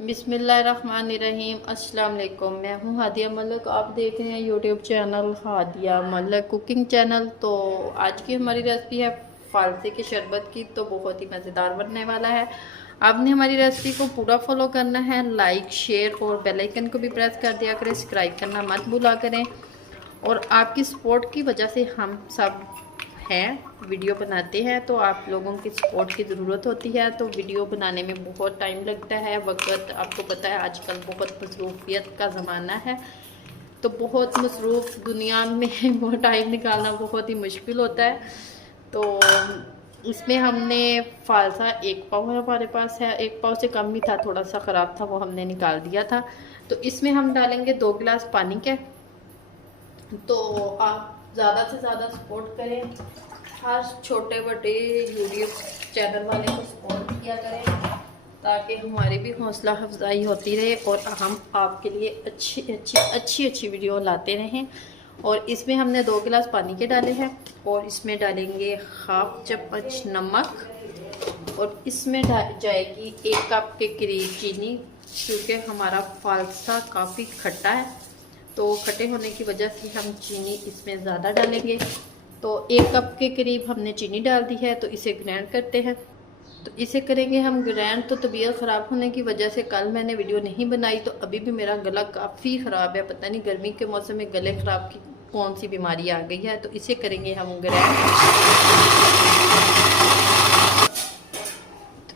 बिस्मिल्लाहिर्रहमानिर्रहीम। अस्सलाम वालेकुम। मैं हूँ हादिया मलिक। आप देख रहे हैं YouTube channel Hadiya Malik cooking channel. तो आज की हमारी रेसिपी है फालसे के शरबत की। तो बहुत ही मज़ेदार बनने वाला है। आपने हमारी रेसिपी को पूरा फॉलो करना है। लाइक शेयर और बेल आइकन को भी प्रेस कर दिया करें। सब्सक्राइब करना मत भूला करें। और आपकी सपोर्ट की वजह से हम सब हैं वीडियो बनाते हैं। तो आप लोगों की सपोर्ट की ज़रूरत होती है। तो वीडियो बनाने में बहुत टाइम लगता है। वक्त आपको पता है आजकल बहुत मसरूफियत का ज़माना है। तो बहुत मसरूफ़ दुनिया में वो टाइम निकालना बहुत ही मुश्किल होता है। तो इसमें हमने फालसा 1 पाव हमारे पास है। 1 पाव से कम ही था, थोड़ा सा ख़राब था, वो हमने निकाल दिया था। तो इसमें हम डालेंगे 2 गिलास पानी के। तो आप ज़्यादा से ज़्यादा सपोर्ट करें। हर छोटे बड़े यूट्यूब चैनल वाले को सपोर्ट किया करें ताकि हमारी भी हौसला अफजाई होती रहे और हम आपके लिए अच्छी वीडियो लाते रहें। और इसमें हमने 2 गिलास पानी के डाले हैं और इसमें डालेंगे 1/2 चम्मच नमक और इसमें जाएगी 1 कप के करीब चीनी, क्योंकि हमारा फालसा काफ़ी खट्टा है। तो खट्टे होने की वजह से हम चीनी इसमें ज़्यादा डालेंगे। तो 1 कप के करीब हमने चीनी डाल दी है। तो इसे ग्राइंड करते हैं। तो इसे करेंगे हम ग्राइंड। तो तबीयत ख़राब होने की वजह से कल मैंने वीडियो नहीं बनाई। तो अभी भी मेरा गला काफ़ी ख़राब है। पता नहीं गर्मी के मौसम में गले ख़राब की कौन सी बीमारी आ गई है। तो इसे करेंगे हम ग्राइंड।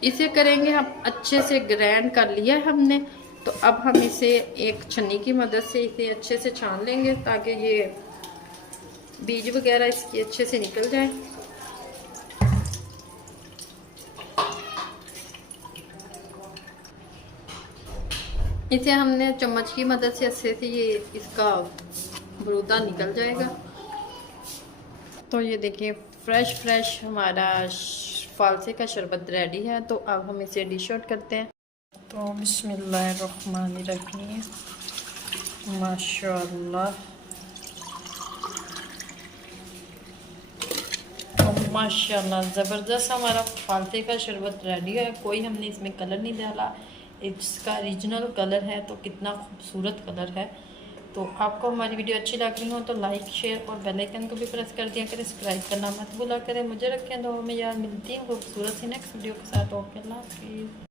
इसे करेंगे हम अच्छे से ग्राइंड कर लिया है हमने। तो अब हम इसे एक छन्नी की मदद से इसे अच्छे से छान लेंगे ताकि ये बीज वगैरह इसकी अच्छे से निकल जाए। इसे हमने चम्मच की मदद से अच्छे से ये इसका बरूदा निकल जाएगा। तो ये देखिए फ्रेश हमारा फालसे का शरबत रेडी है। तो अब हम इसे डिश आउट करते हैं। तो बिस्मिल्लाहिर्रहमानिर्रहीम, माशाअल्लाह, तो माशाअल्लाह ज़बरदस्त हमारा फालसे का शरबत रेडी है। कोई हमने इसमें कलर नहीं डाला, इसका ओरिजिनल कलर है। तो कितना खूबसूरत कलर है। तो आपको हमारी वीडियो अच्छी लग रही हो तो लाइक शेयर और बेल आइकन को भी प्रेस कर दिया करें। सब्सक्राइब करना मत भूला करें। मुझे रखें, तो मैं यार मिलती हूँ खूबसूरत सी नेक्स्ट वीडियो के साथ। ओके, अल्लाह हाफिज़।